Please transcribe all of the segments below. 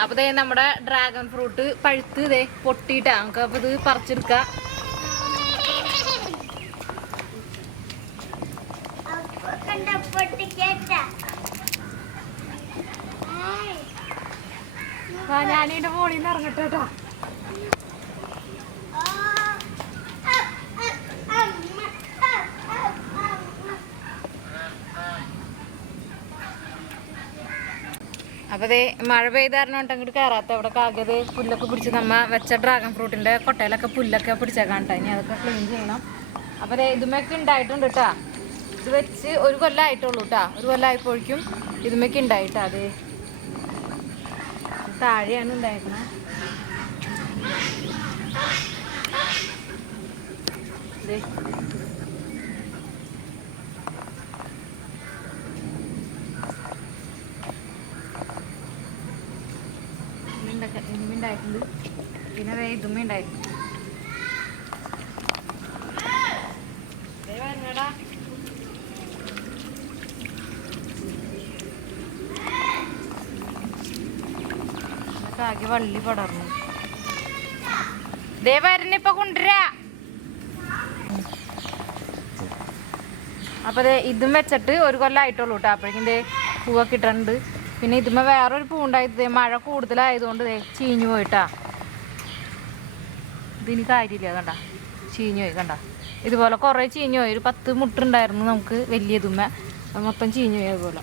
അപ്പൊ ദേ നമ്മുടെ dragon fruit പഴുത്ത് ഇതേ പൊട്ടിയിട്ടാ. നമുക്ക് അപ്പൊ ഇത് പറിച്ചെടുക്കാം. ഞാനീന്റെ ഫോണിൽ നിന്ന് ഇറങ്ങട്ടെ കേട്ടോ അപ്പൊ ദേ മഴ പെയ്ത കാരണം കൊണ്ട് അങ്ങോട്ട് കയറാത്ത ഇവിടെ കാകത് പുല്ലൊക്കെ പിടിച്ച് നമ്മ വെച്ച ഡ്രാഗൺ ഫ്രൂട്ടിന്റെ കൊട്ടയിലൊക്കെ പുല്ലൊക്കെ പിടിച്ചേക്കാൻ കേട്ടോ ഇനി അതൊക്കെ ക്ലീൻ ചെയ്യണം. അപ്പൊ ദേ ഇതുമൊക്കെ ഉണ്ടായിട്ടുണ്ട് കേട്ടാ ഇത് വെച്ച് ഒരു കൊല്ലം ആയിട്ടുള്ളൂ കേട്ടാ ഒരു കൊല്ലം ആയപ്പോഴേക്കും ഇതുമൊക്കെ ഉണ്ടായിട്ടാ അത് താഴെയാണ് ഉണ്ടായിരുന്നത് ദേ. ഇതുമ്മ ഉണ്ടായിരുന്നു. ആകെ വള്ളി പടർന്നു. ദേ ഇപ്പൊ കൊണ്ടുവരാ. അപ്പൊ ദേ ഇതും വെച്ചിട്ട് ഒരു കൊല്ലം ആയിട്ടുള്ളൂ കേട്ടോ അപ്പോഴേക്കും ദേ പൂവൊക്കെ ഇട്ടിട്ടുണ്ട്. പിന്നെ ഇതുമ്മ വേറൊരു പൂ ഉണ്ടായത് മഴ കൂടുതലായതുകൊണ്ട് ദേ ചീഞ്ഞു പോയിട്ടാ. ഇതിന് കാര്യമില്ല കണ്ട? ചീഞ്ഞോയി കണ്ട? ഇതുപോലെ കുറേ ചീഞ്ഞോയി ഒരു പത്ത് മുട്ടുണ്ടായിരുന്നു നമുക്ക് വലിയ തുമ്മ. മൊത്തം ചീഞ്ഞോയി അതുപോലെ.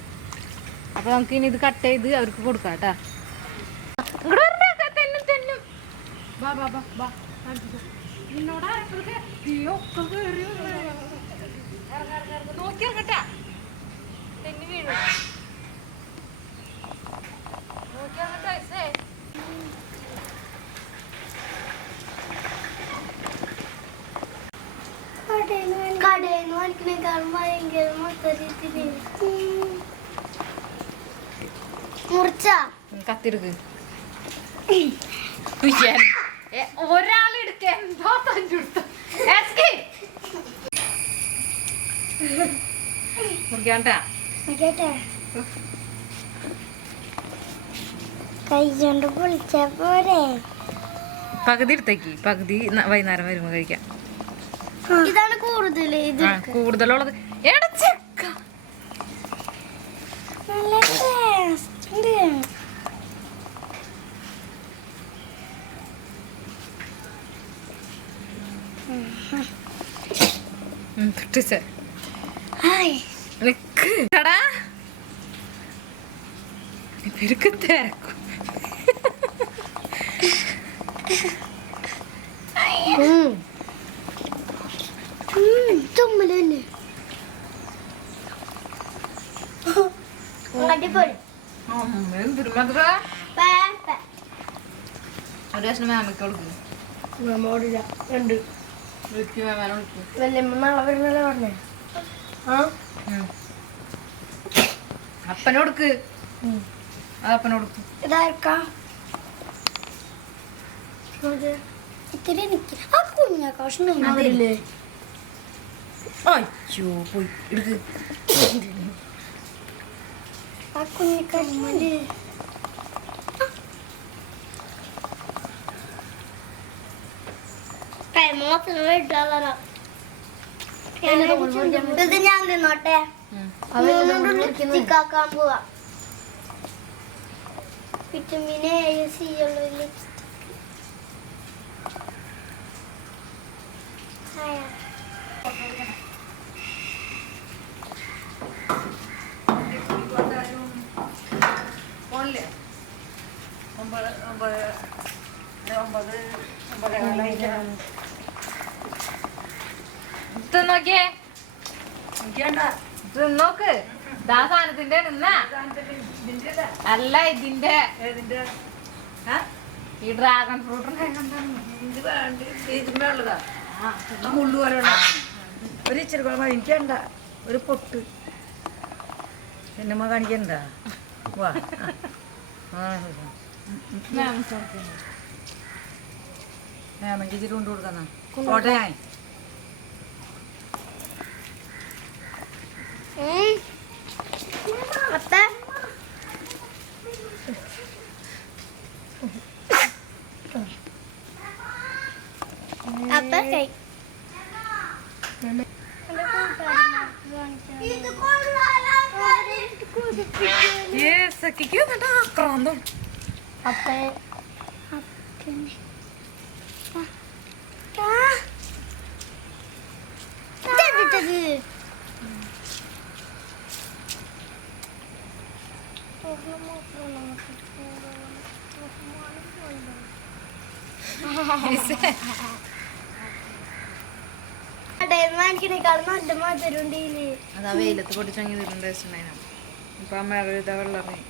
അപ്പൊ നമുക്ക് ഇനി ഇത് കട്ട് ചെയ്ത് അവർക്ക് കൊടുക്കാം കേട്ടാ? ഇങ്ങട് വരണ്ട, നിന്ന് വാങ്ങിക്കണേക്കാളും ഭയങ്കര മൊത്തത്തിൽ മുറിച്ച കത്തിരുത്. ഒരാളെടുക്ക എന്തോ തഞ്ചുടുത്ത മുറിക്കാണ്ടാ കേട്ടെ കൈ കൊണ്ട് പൊളിച്ച പോരെ. പകുതി എടുത്തേക്ക്. പകുതി വൈകുന്നേരം വരുമ്പോ കഴിക്കാം. ഇതാണ് കൂടുതൽ കൂടുതലുള്ളത്. എടച്ചക്ക നിക്ക്. തിരക്കും. അടിപൊളി ഒരു കഷ്ണം മാമയ്ക്ക് കൊടുക്കും. നമ്മോടില്ല ഉണ്ട് വിളിക്കും മാമാനെ വിളിക്കും. വല്യമ്മ നാളെ വരുന്നല്ലേ പറഞ്ഞേ? ആ? ഉം. അപ്പനെ കൊടുക്ക്. അത് ഇതായിരിക്കാം ഇത്തിരി എനിക്ക്. ആ കുഞ്ഞ കഷ്ണം പോയി എടുക്ക്. ആ കുഞ്ഞ കഷ്മൽ ഇത് ഞാൻ തിന്നോട്ടെ ഉം. ചിക്കാക്കാൻ പോവാ വിറ്റമിൻ എ സി ഉള്ള ലിപ്സ്റ്റിക് ഫോണിൽ ഒമ്പത് ഒമ്പത് ഒമ്പത് ഒമ്പത് ഇത് നോക്കിയേ. ഇത് നോക്ക്. ദാ സാധനത്തിന്റെ നിന്നാ അല്ല ഇതിന്റെ ഈ ഡ്രാഗൺ ഫ്രൂട്ട് ഒരു ഇച്ചിരി കുഴപ്പം എനിക്കണ്ട ഒരു പൊട്ട്. എന്നെ കാണിക്കണ്ട? വാ. ആ. മാമൻക്ക് ഇച്ചിരി കൊണ്ട് കൊടുക്കുന്ന പോട്ടെ ഞാൻ സഖിക്കുന്നുണ്ടോ ക്രാന്തം അപ്പേ. അതാ വെയിലത്ത് പൊട്ടിച്ചങ്ങി തരുന്നുണ്ടായിരുന്നു ഇപ്പൊ അമ്മ വെള്ളം ഇറങ്ങി